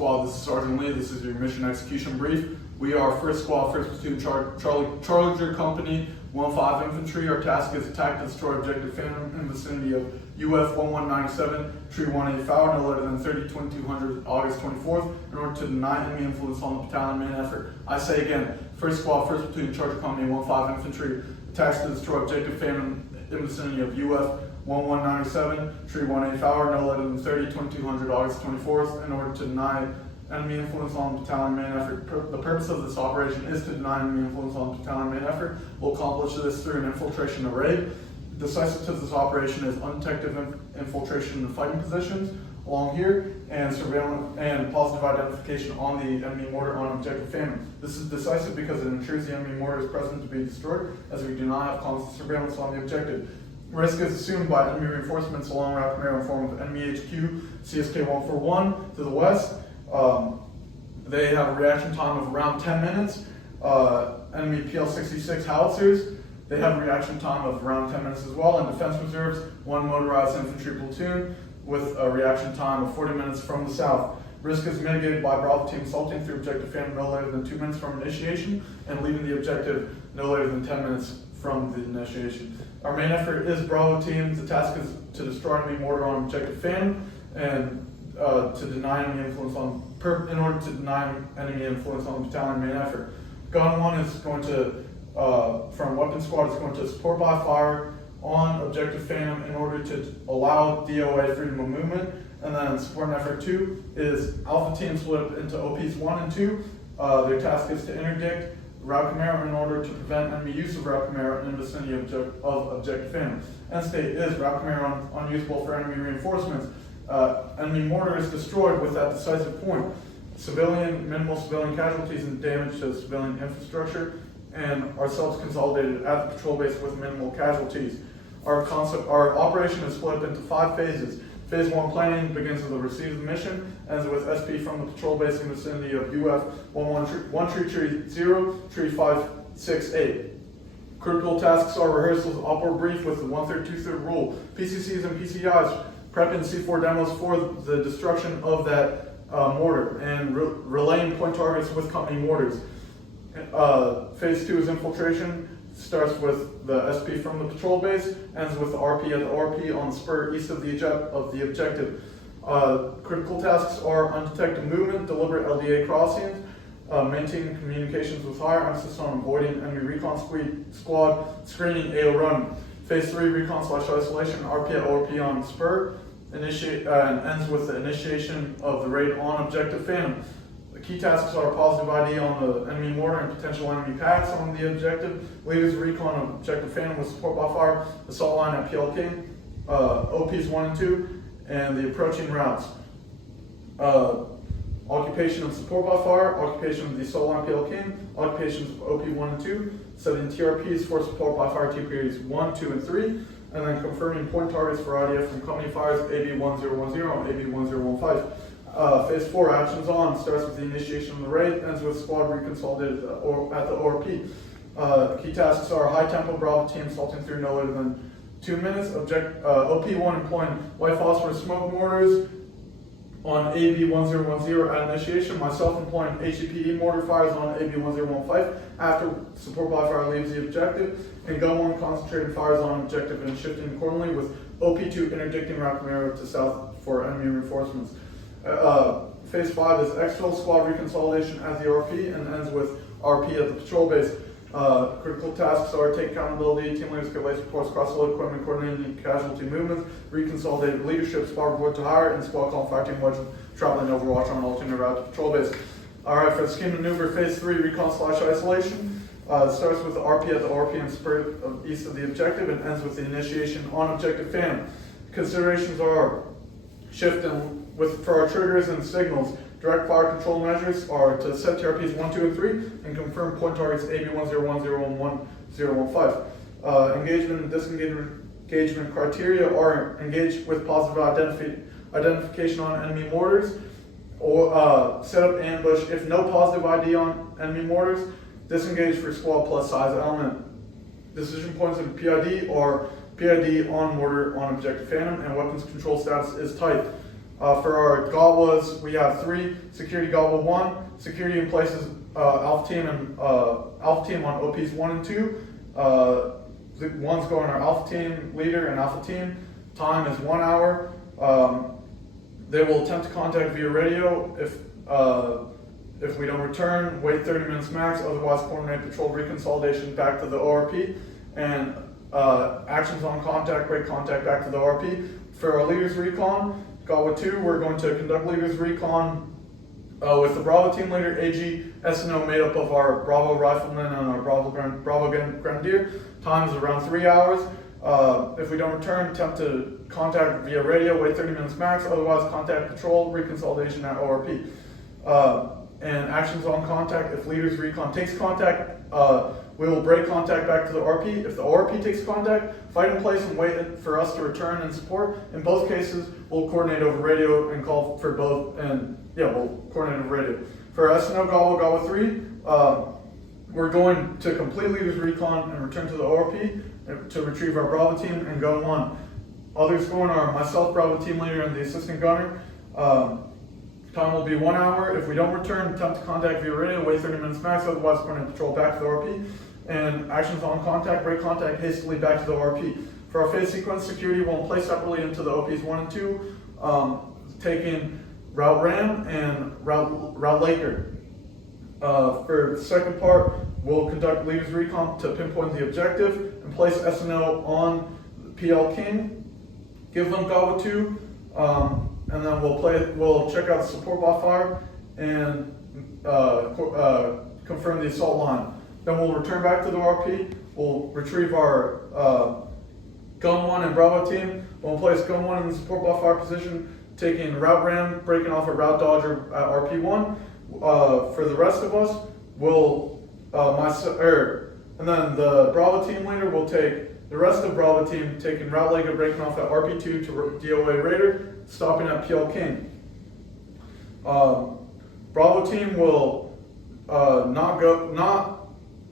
Squad, this is Sergeant Lee. This is your mission execution brief. We are 1st Squad, 1st Platoon, Charger Company, 1-5 Infantry. Our task is attack and destroy Objective Phantom in the vicinity of UF 1197, Tree 18 Fowler, no later than 30-2200 August 24th, in order to deny enemy influence on the battalion main effort. I say again, 1st Squad, 1st Platoon, Charger Company, 1-5 Infantry, attacks to destroy Objective Phantom in the vicinity of UF 1197, Tree 18 Fowler, no later than 30-2200 August 24th, in order to deny enemy influence on the battalion main effort. The purpose of this operation is to deny enemy influence on the battalion main effort. We'll accomplish this through an infiltration array. Decisive to this operation is undetected infiltration in fighting positions along here, and surveillance and positive identification on the enemy mortar on Objective Phantom. This is decisive because it ensures the enemy mortar is present to be destroyed, as we do not have constant surveillance on the objective. Risk is assumed by enemy reinforcements along Route Camaro in form of enemy HQ, CSK 141 to the west. They have a reaction time of around 10 minutes. Enemy PL-66 howitzers, they have a reaction time of around 10 minutes as well. And defense reserves, 1 motorized infantry platoon with a reaction time of 40 minutes from the south. Risk is mitigated by Bravo team assaulting through Objective Phantom no later than 2 minutes from initiation and leaving the objective no later than 10 minutes from the initiation. Our main effort is Bravo team. The task is to destroy enemy mortar on Objective Phantom and to deny enemy influence in order to deny enemy influence on the battalion main effort. Gun 1 is going to, from Weapon Squad, is going to support by fire on Objective Phantom in order to allow DOA freedom of movement. And then support and effort 2 is Alpha team split into OPs 1 and 2. Their task is to interdict Route Camaro in order to prevent enemy use of Route Camaro in the vicinity of Objective Phantom. End state is Route Camaro unusable for enemy reinforcements. Enemy mortar is destroyed with that decisive point. Minimal civilian casualties and damage to civilian infrastructure, and ourselves consolidated at the patrol base with minimal casualties. Our operation is split into 5 phases. Phase 1 planning begins with the receipt of the mission, ends with SP from the patrol base in the vicinity of UF 11330, Tree 568. Critical tasks are rehearsals, upward brief with the 1/3, 2/3 rule, PCCs and PCIs, prepping C4 demos for the destruction of that mortar, and relaying point targets with company mortars. Phase 2 is infiltration. Starts with the SP from the patrol base, ends with the RP at the RP on the spur east of the objective. Critical tasks are undetected movement, deliberate LDA crossings, maintaining communications with fire, emphasis on avoiding enemy recon squad, screening AO run. Phase 3 recon/isolation, RP at ORP on spur, and ends with the initiation of the raid on Objective Phantom. The key tasks are positive ID on the enemy mortar and potential enemy packs on the objective, leaders recon of Objective Phantom with support by fire, assault line at PL King, OPs 1 and 2, and the approaching routes. Occupation of support by fire, occupation of the assault line PL King, occupations of OP 1 and 2, setting TRPs for support by fire TPs 1, 2, and 3, and then confirming point targets for IDF from company fires AB1010 and AB1015. Phase 4 actions on starts with the initiation of the raid, ends with squad reconsolidated at the ORP. Key tasks are high tempo Bravo team assaulting through no later than 2 minutes. OP1 employing white phosphorus smoke mortars on AB1010 at initiation. Myself employing HEPE mortar fires on AB1015 after support by fire leaves the objective. And Gun 1 concentrated fires on objective and shifting accordingly, with OP2 interdicting Route Camaro to south for enemy reinforcements. Phase 5 is exfil squad reconsolidation at the RP and ends with RP at the patrol base. Critical tasks are take accountability, team leaders give laser reports, cross-load equipment, coordinating casualty movements, reconsolidated leadership, squad report to hire, and squad call fire team wedge traveling overwatch on alternate route to patrol base. Alright, for the scheme maneuver, phase 3, recon/isolation. Starts with the RP at the RP and spur east of the objective and ends with the initiation on Objective Phantom. Considerations are shift for our triggers and signals. Direct fire control measures are to set TRPs 1, 2, and 3 and confirm point targets AB1010 and 1015. Engagement and disengagement criteria are engage with positive identification on enemy mortars, or set up ambush if no positive ID on enemy mortars, disengage for squad plus size element. Decision points of PID are PID on mortar on Objective Phantom, and weapons control status is tight. For our GAWAs, we have 3. Security GAWA 1, security in places Alpha Team on OPs 1 and 2. The one's going our Alpha Team leader and Alpha Team. Time is 1 hour. They will attempt to contact via radio. If we don't return, wait 30 minutes max, otherwise coordinate patrol reconsolidation back to the ORP, and actions on contact, break contact back to the ORP. For our leaders recon, GAWA 2, we're going to conduct leaders recon with the Bravo team leader, AG, SNO made up of our Bravo rifleman and our Bravo grenadier. Time is around 3 hours. If we don't return, attempt to contact via radio, wait 30 minutes max, otherwise contact patrol reconsolidation at ORP. And actions on contact, if leaders recon takes contact, we will break contact back to the ORP. If the ORP takes contact, fight in place and wait for us to return and support. In both cases, we'll coordinate over radio and call for both, and we'll coordinate over radio. For SNO GAWA 3, we're going to complete leaders recon and return to the ORP to retrieve our Bravo team and gun 1. Others going are myself, Bravo team leader, and the assistant gunner. Time will be 1 hour. If we don't return, attempt to contact via radio, wait 30 minutes max, otherwise coordinate patrol back to the ORP. And actions on contact, break contact hastily back to the ORP. For our phase sequence, security will place separately into the OPs 1 and 2, taking Route Ram and Route Laker. For the second part, we'll conduct leaders recon to pinpoint the objective and place SNO on PL King, give them GAWA 2, and then we'll check out the support by fire and confirm the assault line. Then we'll return back to the RP. We'll retrieve our Gun 1 and Bravo team. We'll place Gun 1 in the support by fire position, taking Route Ram, breaking off a Route Dodger at RP1. For the rest of us, and then the Bravo team leader will take the rest of Bravo team, taking Route Laker, breaking off at RP2 to DOA Raider, stopping at PL King. Bravo team will not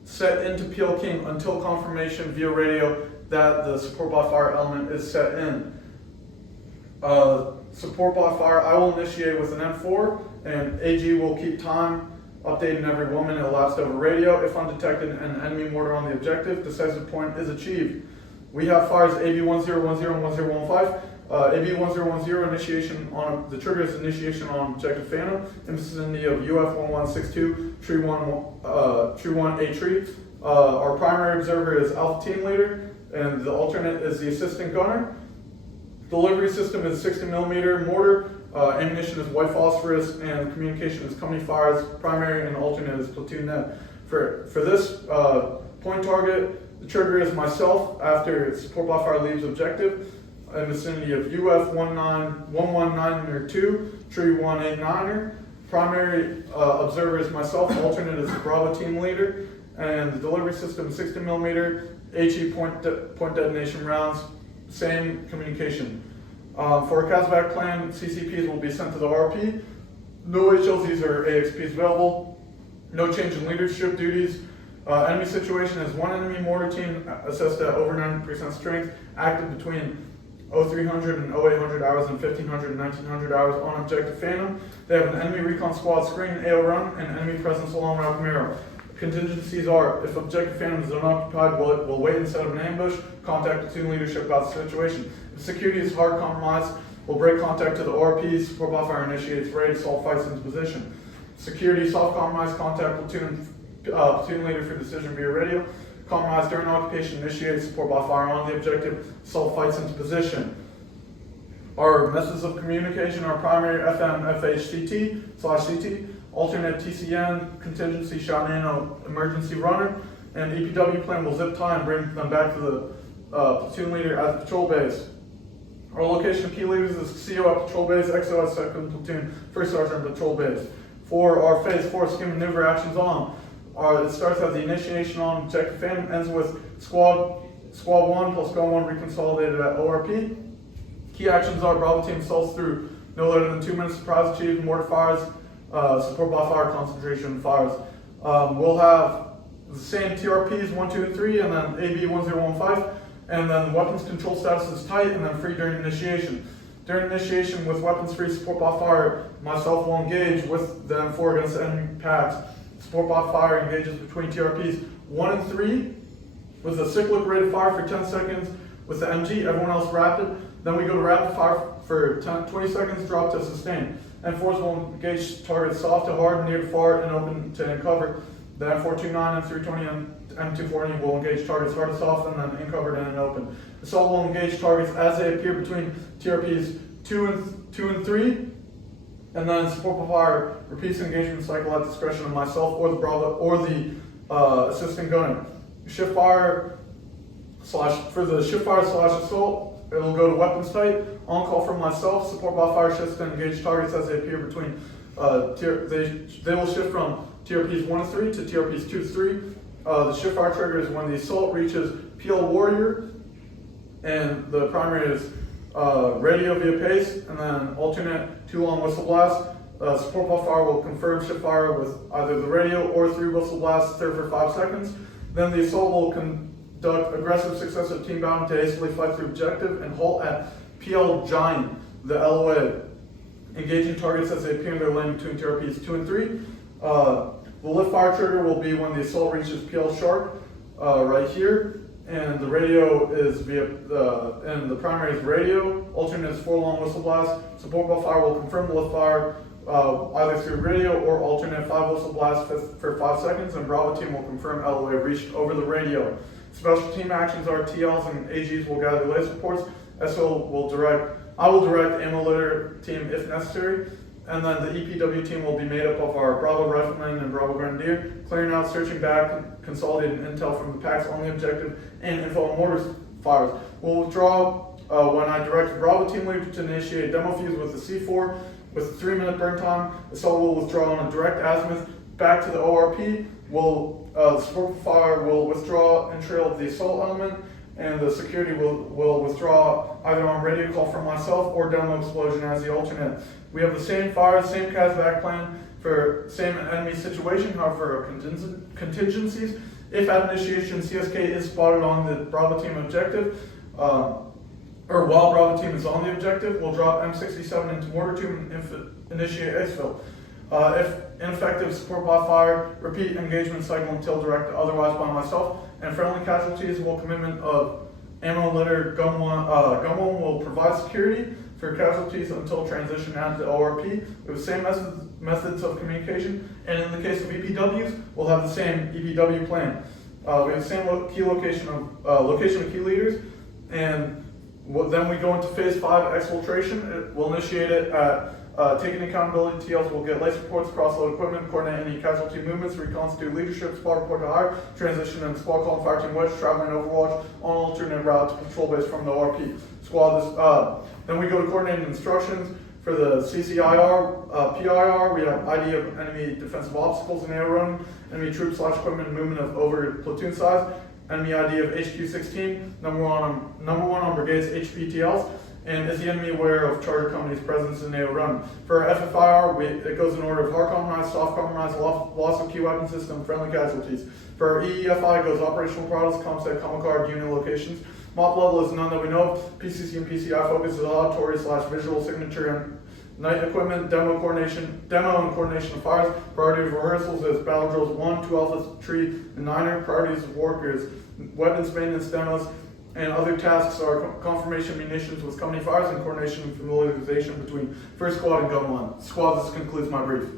set into PL King until confirmation via radio that the support by fire element is set in. Support by fire, I will initiate with an M4, and AG will keep time, updating every 1 minute elapsed over radio. If undetected and enemy mortar on the objective, decisive point is achieved. We have fires AB1010 and 1015. AB1010 initiation on the trigger is initiation on objective Phantom in vicinity of UF 1162 tree 1A tree. Our primary observer is Alpha team leader, and the alternate is the assistant gunner. Delivery system is 60mm mortar. Ammunition is white phosphorus, and communication is company fires. Primary and alternate is platoon net. For this point target, the trigger is myself after support by fire leaves objective in vicinity of UF 11902, tree 189er. Primary observer is myself, alternate is the Bravo team leader, and the delivery system is 60mm, HE point detonation rounds, same communication. For a CASVAC plan, CCPs will be sent to the RP. No HLZs or AXPs available. No change in leadership duties. Enemy situation is one enemy mortar team assessed at over 90% strength, active between 0300 and 0800 hours and 1500 and 1900 hours on objective Phantom. They have an enemy recon squad screen, AO run, and enemy presence along Route Camaro. Contingencies are, if objective Phantom is unoccupied, we'll wait and set up an ambush, contact platoon leadership about the situation. If security is hard compromised, we'll break contact to the ORP, support by fire initiates raid, assault fights into position. Security soft compromise, contact platoon leader for decision via radio. Compromise during occupation initiates support by fire on the objective, assault fights into position. Our methods of communication are primary FM, FHCT/CT, alternate TCN, contingency shot nano, emergency runner, and EPW plan will zip tie and bring them back to the platoon leader at the patrol base. Our location of key leaders is CO at patrol base, XO at second platoon, first sergeant at patrol base. For our phase 4 skim maneuver actions on, it starts at the initiation on objective Phantom, ends with squad 1 plus Gun 1 reconsolidated at ORP. Key actions are Bravo team assaults through no later than 2 minutes, surprise achieved, mortar fires, support by fire, concentration fires. We'll have the same TRPs 1, 2, and 3, and then AB 1015, and then weapons control status is tight and then free during initiation. During initiation with weapons free support by fire, myself will engage with them 4 against enemy packs. Support by fire engages between TRPs 1 and 3 with a cyclic rate of fire for 10 seconds with the MG, everyone else rapid. Then we go to rapid fire for 20 seconds, drop to sustain. M4s will engage targets soft to hard, near to far, and open to in cover. The M429, M320, and M240 will engage targets hard to soft, and then in covered and in open. Assault will engage targets as they appear between TRPs 2 and 3, and then support by fire repeats the engagement cycle at discretion of myself or the Bravo or the assistant gunner. Shift fire for the shift fire / assault, it will go to weapons type. On call from myself, support by fire shifts to engage targets as they appear between they will shift from TRPs 1 to 3 to TRPs 2 to 3. The shift fire trigger is when the assault reaches PL Warrior, and the primary is radio via pace, and then alternate 2 long whistle blasts. Support by fire will confirm shift fire with either the radio or 3 whistle blasts, third for 5 seconds. Then the assault will conduct aggressive successive team bound to hastily fight through objective and halt at PL Giant, the LOA, engaging targets as they appear in their lane between TRPs 2 and 3. The lift fire trigger will be when the assault reaches PL Shark, right here, and the radio is via, and the primary is radio, alternate is 4 long whistle blasts. Support by fire will confirm the lift fire either through radio or alternate 5 whistle blasts for 5 seconds, and Bravo team will confirm LOA reached over the radio. Special team actions are TLs and AGs will gather laser reports. I will direct ammo litter team if necessary, and then the EPW team will be made up of our Bravo Rifleman and Bravo Grenadier, clearing out, searching back, consolidating intel from the packs on the objective, and info on mortar fires. We'll withdraw when I direct the Bravo team leader to initiate demo fuse with the C4 with a 3-minute burn time. Assault will withdraw on a direct azimuth back to the ORP. The support fire will withdraw in trail of the assault element, and the security will withdraw either on radio call from myself or demo explosion as the alternate. We have the same fire, same CASVAC plan for same enemy situation, however, contingencies. If at initiation CSK is spotted on the Bravo team objective, or while Bravo team is on the objective, we'll drop M67 into mortar tube and initiate exfil. If ineffective, support by fire, repeat engagement cycle until directed otherwise by myself, and friendly casualties will commitment of ammo litter. Gun one will provide security for casualties until transition out to ORP. We have the same methods of communication, and in the case of EPWs, we'll have the same EPW plan. We have the same location of key leaders, and then we go into phase 5 exfiltration. We'll initiate it at taking accountability. TLs will get laser reports, cross-load equipment, coordinate any casualty movements, reconstitute leadership, squad report to hire, transition and squad call and fire team wedge, traveling overwatch on alternate route to patrol base from the ORP. Then we go to coordinated instructions. For the CCIR, PIR, we have ID of enemy defensive obstacles in air run, enemy troops / equipment movement of over platoon size, enemy ID of HQ16, number one on brigades HPTLs, and is the enemy aware of charter company's presence in AO run. For FFIR, it goes in order of hard compromise, soft compromise, loss of key weapon system, friendly casualties. For EEFI, it goes operational products, ComSec, Comicard, unit locations. MOP level is none that we know of. PCC and PCI focus is auditory / visual signature and night equipment, demo and coordination of fires. Priority of rehearsals is battle drills 1, 2 Alpha, Tree, and Niner. Priorities of work is weapons maintenance demos, and other tasks are confirmation munitions with company fires and coordination and familiarization between first squad and gun one. Squad, this concludes my brief.